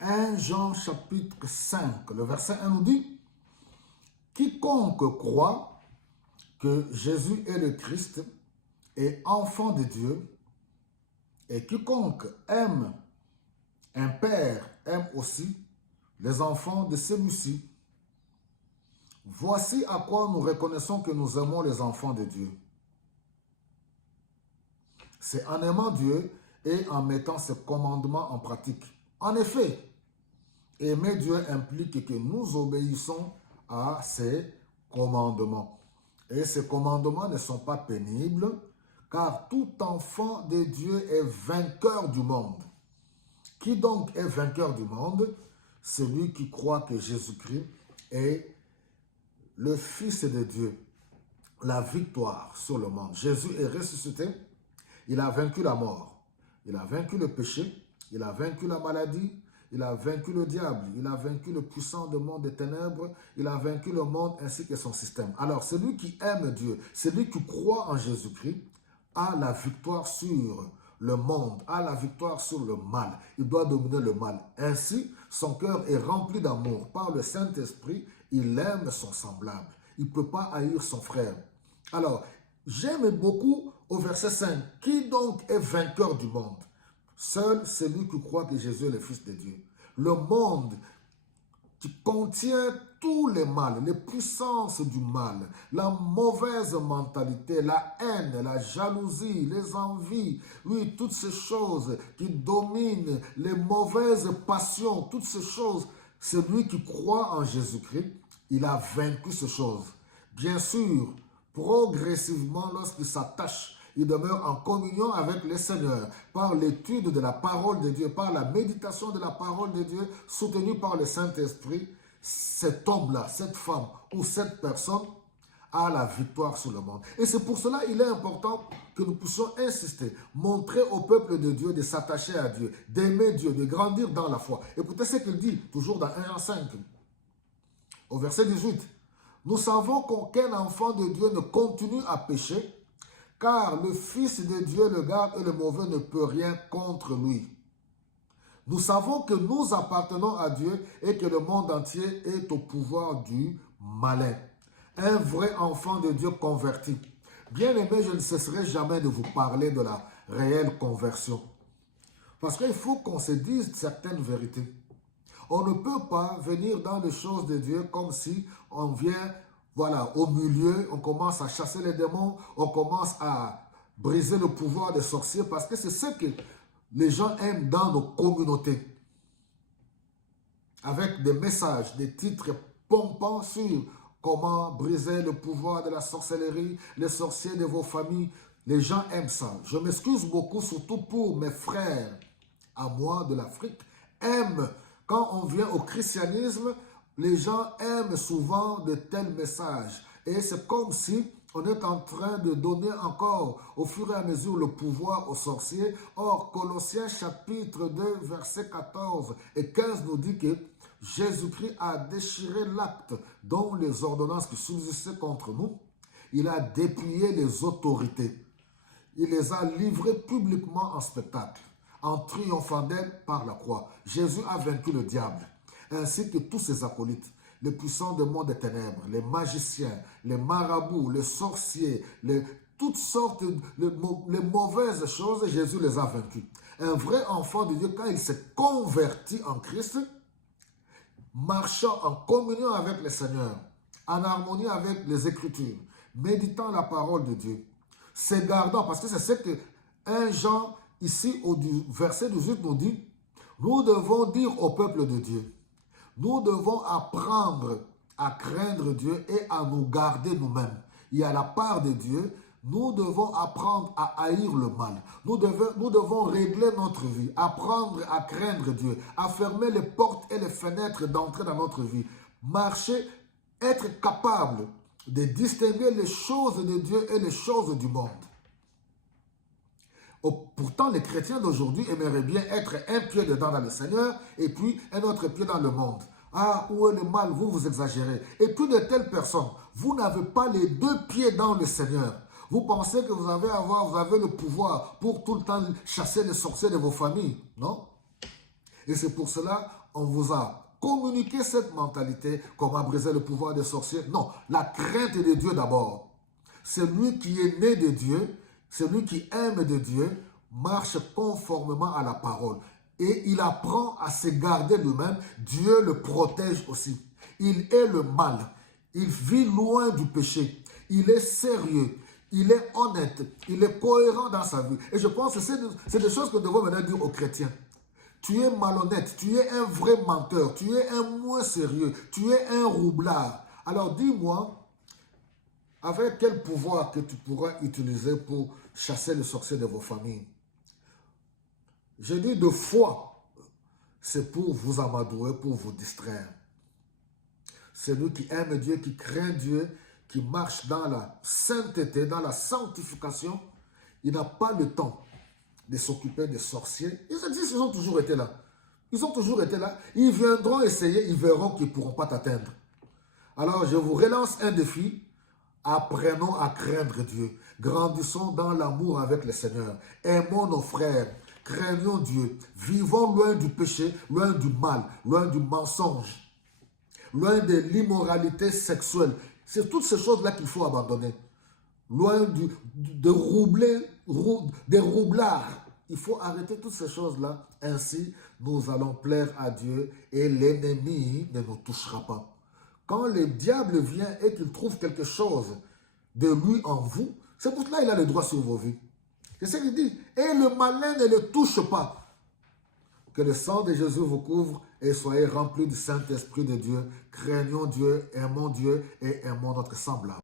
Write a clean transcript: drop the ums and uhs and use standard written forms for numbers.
1 Jean chapitre 5, le verset 1 nous dit, « Quiconque croit que Jésus est le Christ est enfant de Dieu, et quiconque aime un père aime aussi les enfants de celui-ci. Voici à quoi nous reconnaissons que nous aimons les enfants de Dieu. C'est en aimant Dieu et en mettant ses commandements en pratique. En effet, aimer Dieu implique que nous obéissons à ses commandements. Et ces commandements ne sont pas pénibles, car tout enfant de Dieu est vainqueur du monde. Qui donc est vainqueur du monde? Celui qui croit que Jésus-Christ est le Fils de Dieu, la victoire sur le monde. Jésus est ressuscité, il a vaincu la mort, il a vaincu le péché, il a vaincu la maladie, il a vaincu le diable, il a vaincu le puissant du monde des ténèbres, il a vaincu le monde ainsi que son système. Alors, celui qui aime Dieu, celui qui croit en Jésus-Christ, a la victoire sur le monde, a la victoire sur le mal. Il doit dominer le mal. Ainsi, son cœur est rempli d'amour. Par le Saint-Esprit, il aime son semblable. Il ne peut pas haïr son frère. Alors, j'aime beaucoup au verset 5. Qui donc est vainqueur du monde? Seul celui qui croit que Jésus est le Fils de Dieu. Le monde qui contient tous les mal, les puissances du mal, la mauvaise mentalité, la haine, la jalousie, les envies, oui, toutes ces choses qui dominent, les mauvaises passions, toutes ces choses, celui qui croit en Jésus-Christ, il a vaincu ces choses. Bien sûr, progressivement, lorsqu'il s'attache, il demeure en communion avec le Seigneur par l'étude de la parole de Dieu, par la méditation de la parole de Dieu soutenue par le Saint-Esprit. Cet homme-là, cette femme ou cette personne a la victoire sur le monde. Et c'est pour cela qu'il est important que nous puissions insister, montrer au peuple de Dieu de s'attacher à Dieu, d'aimer Dieu, de grandir dans la foi. Écoutez ce qu'il dit, toujours dans 1 Jean 5, au verset 18. « Nous savons qu'aucun enfant de Dieu ne continue à pécher, car le Fils de Dieu le garde et le mauvais ne peut rien contre lui. Nous savons que nous appartenons à Dieu et que le monde entier est au pouvoir du malin. » Un vrai enfant de Dieu converti. Bien aimé, je ne cesserai jamais de vous parler de la réelle conversion. Parce qu'il faut qu'on se dise certaines vérités. On ne peut pas venir dans les choses de Dieu comme si on vient, voilà, au milieu, on commence à chasser les démons, on commence à briser le pouvoir des sorciers, parce que c'est ce que les gens aiment dans nos communautés. Avec des messages, des titres pompants sur comment briser le pouvoir de la sorcellerie, les sorciers de vos familles. Les gens aiment ça. Je m'excuse beaucoup, surtout pour mes frères à moi de l'Afrique, aiment. Quand on vient au christianisme, les gens aiment souvent de tels messages. Et c'est comme si on est en train de donner encore au fur et à mesure le pouvoir aux sorciers. Or, Colossiens chapitre 2, versets 14 et 15 nous dit que Jésus-Christ a déchiré l'acte dont les ordonnances qui subsistaient contre nous. Il a déplié les autorités. Il les a livrées publiquement en spectacle, en triomphant d'elle par la croix. Jésus a vaincu le diable, ainsi que tous ses acolytes, les puissants du monde des ténèbres, les magiciens, les marabouts, les sorciers, toutes sortes les mauvaises choses, Jésus les a vaincus. Un vrai enfant de Dieu, quand il s'est converti en Christ, marchant en communion avec le Seigneur, en harmonie avec les Écritures, méditant la parole de Dieu, s'égardant, parce que c'est ce que 1 Jean, ici au verset 18 nous dit, nous devons dire au peuple de Dieu, nous devons apprendre à craindre Dieu et à nous garder nous-mêmes. Il y a la part de Dieu, nous devons apprendre à haïr le mal. Nous devons régler notre vie, apprendre à craindre Dieu, à fermer les portes et les fenêtres d'entrer dans notre vie. Marcher, être capable de distinguer les choses de Dieu et les choses du monde. Pourtant, les chrétiens d'aujourd'hui aimeraient bien être un pied dedans dans le Seigneur et puis un autre pied dans le monde. Ah, où est le mal? Vous exagérez. Et puis de telles personnes, vous n'avez pas les deux pieds dans le Seigneur. Vous pensez que vous avez le pouvoir pour tout le temps chasser les sorciers de vos familles, non? Et c'est pour cela, on vous a communiqué cette mentalité, comment briser le pouvoir des sorciers. Non, la crainte de Dieu d'abord. Celui qui est né de Dieu, celui qui aime de Dieu, marche conformément à la parole. Et il apprend à se garder lui-même. Dieu le protège aussi. Il est le mal. Il vit loin du péché. Il est sérieux. Il est honnête. Il est cohérent dans sa vie. Et je pense que c'est des choses que nous devons maintenant dire aux chrétiens. Tu es malhonnête. Tu es un vrai menteur. Tu es un moins sérieux. Tu es un roublard. Alors dis-moi, avec quel pouvoir que tu pourras utiliser pour chasser les sorciers de vos familles? Je dis de foi, c'est pour vous amadouer, pour vous distraire. Celui qui aime Dieu, qui craint Dieu, qui marche dans la sainteté, dans la sanctification, il n'a pas le temps de s'occuper des sorciers. Ils ont toujours été là. Ils ont toujours été là. Ils viendront essayer, ils verront qu'ils ne pourront pas t'atteindre. Alors je vous relance un défi. Apprenons à craindre Dieu. Grandissons dans l'amour avec le Seigneur. Aimons nos frères. Craignons Dieu. Vivons loin du péché, loin du mal, loin du mensonge, loin de l'immoralité sexuelle. C'est toutes ces choses-là qu'il faut abandonner. Loin des roublards. Il faut arrêter toutes ces choses-là. Ainsi, nous allons plaire à Dieu et l'ennemi ne nous touchera pas. Quand le diable vient et qu'il trouve quelque chose de lui en vous, c'est pour cela qu'il a le droit sur vos vies. C'est ce qu'il dit. Et le malin ne le touche pas. Que le sang de Jésus vous couvre et soyez remplis du Saint-Esprit de Dieu. Craignons Dieu, aimons Dieu et aimons notre semblable.